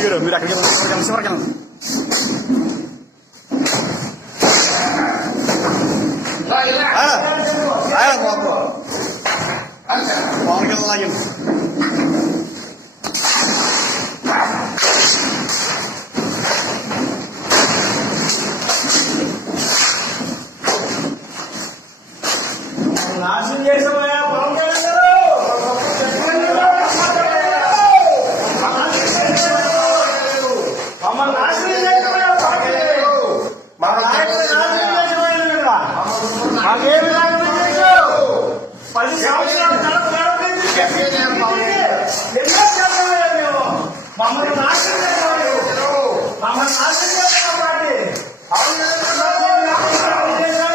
గారు మీరు అక్కడికి వెళ్ళండి చివరికి వెళ్ళండి ఇలా, ఇలా. ఆ, ఆయన బాబు అంతే. పవన్ కళ్యాణ్ లాగండి నాశనం చేసామయ్యా పవన్ కళ్యాణ్ గారు మమ్మల్ని నాశనం చేసామయ్యా పవన్ కళ్యాణ్ గారు మా నాయకుడు నాశనం చేసామయ్యా కదా మాకేమి నాశనం చేశావు పది సంవత్సరాల కడప గడప ఎన్నో చేసామయ్యా మేము మమ్మల్ని నాశనం చేసామయ్యా మమ్మల్ని నాశనం చేసామా పార్టీ అవును నాశనం చేశారు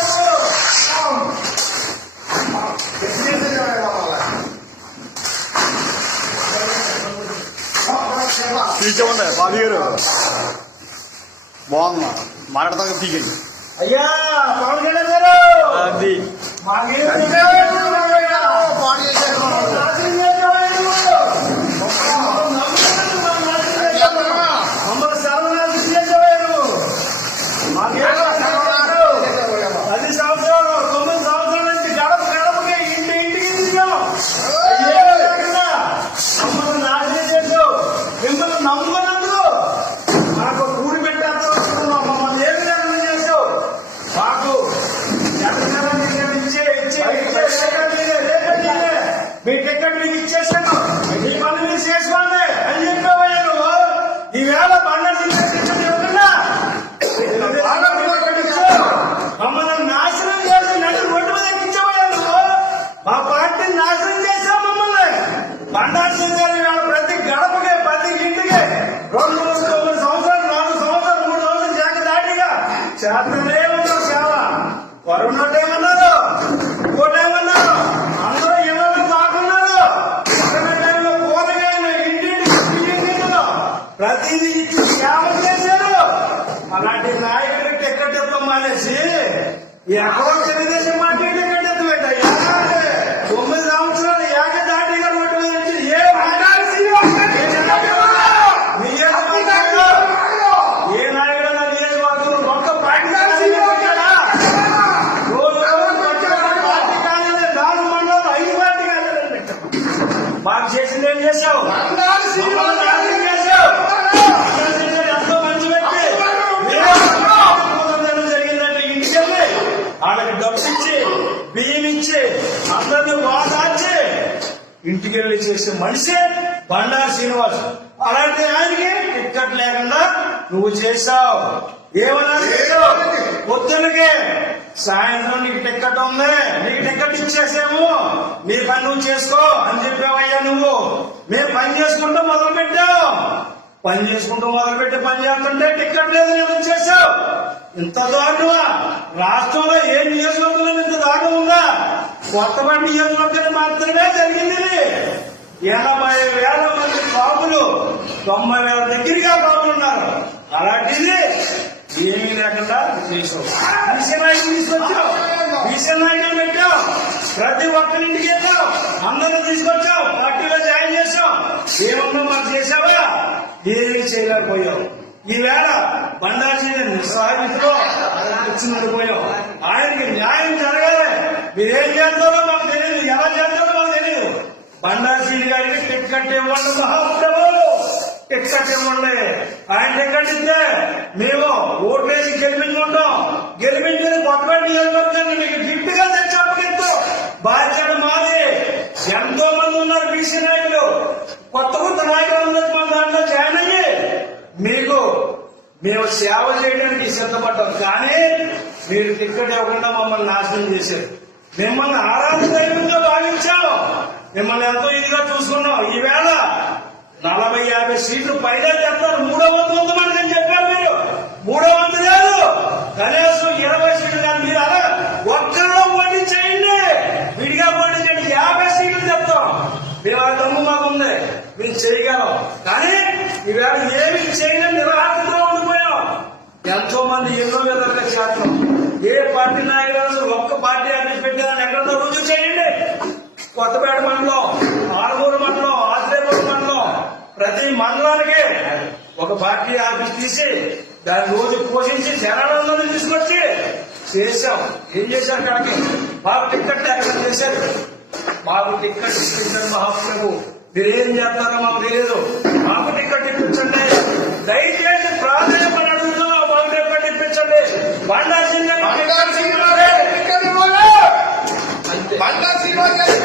తీసుకోండి బాబు గారు బాగుంది మాట్లాడతా తీకండి అయ్యా పవన్ కళ్యాణ్ గారు! అది. మాకేం తెలియదు మావయ్య. పాడు చేశారు. నాశనం చేసేవాడు నువ్వు. మమ్మల్ని నమ్ముకుని మమ్మల్ని నాశనం చేసేవాడు. మమ్మల్ని సర్వనాశనం చేసేవాడు నువ్వు. మాకేం తెలియదు. పది సంవత్సరాలు తొమ్మిది సంవత్సరాల నుంచి గడప గడపకి ఇంటి ఇంటికి తిరిగాం అయ్యే లేకుండా మమ్మల్ని నాశనం చేసావు మిమ్మల్ని నమ్ముకున్నందుకు మాకు ఊరి పెట్టాలనుకున్నాం మమ్మల్ని ఏ విధంగా చేసావు మాకు జనసేన టికెట్ ఇచ్చే ఇచ్చే ఇచ్చే టికెట్ ఇచ్చే, టికెట్ ఇచ్చే. మీ టికెట్ మీకు ఇచ్చేసాను మీ పని మీరు చేసుకోండి అని చెప్పావయ్యా నువ్వు ఈవేళ బండ టికెట్ ఇవ్వకుండా మమ్మల్ని నాశనం చేసి నడి రోడ్డు మీద ఎక్కించబోయా నువ్వు మా పార్టీని నాశనం చేసావు మమ్మల్ని బండారు సింగారు ఇవాళ ప్రతి గడపకి ప్రతి ఇంటికి రెండు మూడు తొమ్మిది సంవత్సరాలు నాలుగు సంవత్సరాలు మూడు సంవత్సరాలు జాక చేతనే ఉన్నారు సేవ కరోనా ఏమన్నారు ఇంకోటేమన్నారు అందరూ కాకున్నారు? కరోనా టైంలో కూరగాయలు ఇంటింటిలో ప్రతిదీ సేవ చేశారు. అలాంటి టికెట్ ఇవ్వడం మానేసి? ఎక్కడో తెలుగుదేశం పార్టీ టికెట్ ఎత్తుపెట్టయ్యా తొమ్మిది సంవత్సరాలు ఏక దాటిగా రోడ్డు మీద నుంచి ఏ ఏ నియోజకవర్గంలో ఏ నాయకుడన్నా నియోజకవర్గంలో ఒక్క పార్టీ నాయకుడు వచ్చాడా? రోజు రోజు కొత్తగా పార్టీ కాలేదు, నాలుగు మండలాలు ఐదు పార్టీ కాలేదండి. మాకు చేసింది ఏం చేశావు? ఎంతో మంచి వ్యక్తి. జరిగిందంటే ఇంటికి వెళ్ళి వాళ్ళకి డబ్బు ఇచ్చి బియ్యం ఇచ్చి అందరిని వాదాచి ఇంటికి వెళ్ళి చేసే మనిషి బండారు శ్రీనివాస్. అలాంటి ఆయనకి టిక్కెట్ లేకుండా నువ్వు చేశావు. ఏమన్నా పొద్దునకి సాయంత్రం నీకు టిక్కెట్ ఉంది. నీకు టిక్కెట్ ఇచ్చేసాము. నీ పని నువ్వు చేసుకో అని చెప్పావయ్యా నువ్వు. మేము పని చేసుకుంటూ మొదలు పెట్టావు పని చేసుకుంటూ మొదలు పెట్టి పని చేస్తుంటే టిక్కెట్ లేదు నేను చేశావు ఇంత దారుణమా? రాష్ట్రంలో ఏ నియోజకవర్గంలో ఇంత దారుణం ఉందా కొత్తపల్లి నియోజకవర్గం మాత్రమే జరిగింది ఎనభై వేల మంది బాబులు తొంభై వేల దగ్గరగా బాబులు ఉన్నారు. అలాంటిది ఏమీ లేకుండా చేసావు తీసుకొచ్చావు. మిషన్ ఐటమ్ పెట్టావు. ప్రతి ఒక్కరింటికి వెళ్ళావు అందరూ తీసుకొచ్చావు. పార్టీలో జాయిన్ చేసావు ఏమన్నా మాకు చేసావా ఏమీ చేయలేకపోయావు. ఈవేళ బండారి నిస్సహాయంతో వచ్చినట్టు పోయావు ఆయనకి న్యాయం జరగాలి. మీరేం చేస్తారో మాకు తెలియదు ఎలా చేస్తారో మాకు తెలియదు బండారి గారికి టిక్కెట్ ఇవ్వండి మహాప్రభువులు టిక్కెట్ ఆయన టిక్కెట్ మేము ఓట్లేసి గెలిపించుకుంటాం. గెలిపించుకుని కొత్తపేట నియోజకవర్గాన్ని మీకు గిఫ్ట్గా తెచ్చి అప్పగిస్తాం బాధ్యత మాది. ఎంతో మంది ఉన్నారు బీసీ నాయకులు. కొత్త కొత్త నాయకులు మన దాంట్లో జాయిన్ అయ్యి మీకు మేము సేవ చేయడానికి సిద్ధపడ్డాం. కానీ మీరు టిక్కెట్ ఇవ్వకుండా మమ్మల్ని నాశనం చేశారు. మిమ్మల్ని ఆరాధన దైవంగా భావించాం. మిమ్మల్ని ఎంతో ఇదిగా చూసుకున్నాం. ఈవేళ నలభై యాభై సీట్లు పైగా చెప్తారు మూడో వంతు ఉందమని అని చెప్పారు మీరు. మూడో వంతు లేదు. కనీసం ఇరవై సీట్లు కానీ మీరు అలా ఒక్కరో పోటీ చేయండి. విడిగా పోటీ చేయండి. యాభై సీట్లు చెప్తాం. మేము ఆ దమ్ము మాకు ఉంది. మేము చేయగలం. కానీ ఈవేళ ఏమి చేయలేని నిర్వాహకంగా ఉండిపోయాం. ఎంతో మంది ఎన్నో విధాలుగా చేస్తాం. ఏ పార్టీ నాయకులు ఒక్క పార్టీ అని పెట్టారని ఎక్కడో రుజువు చేయండి. కొత్తపేట మండలం ఆరుమూరు మండలం ఆశ్రయపురం మండలం ప్రతి మండలానికి ఒక పార్టీ ఆఫీస్ తీసి దాని రోజు పోషించి జనాలందరినీ తీసుకొచ్చి చేశాం. ఏం చేశారు కాకి? మాకు టిక్కెట్ ఎక్కడ చేశారు. మాకు టిక్కెట్ ఇప్పించండి మహాప్రభు మీరేం చేస్తారో మాకు తెలియదు మాకు టిక్కెట్ ఇప్పించండి. దయచేసి ప్రాధాన్యపడి అడుగుతున్నాం మాకు టిక్కెట్ ఇప్పించండి. బండా బండారు శ్రీనివాస్ ఇవ్వాలి. బండారు శ్రీనివాస్.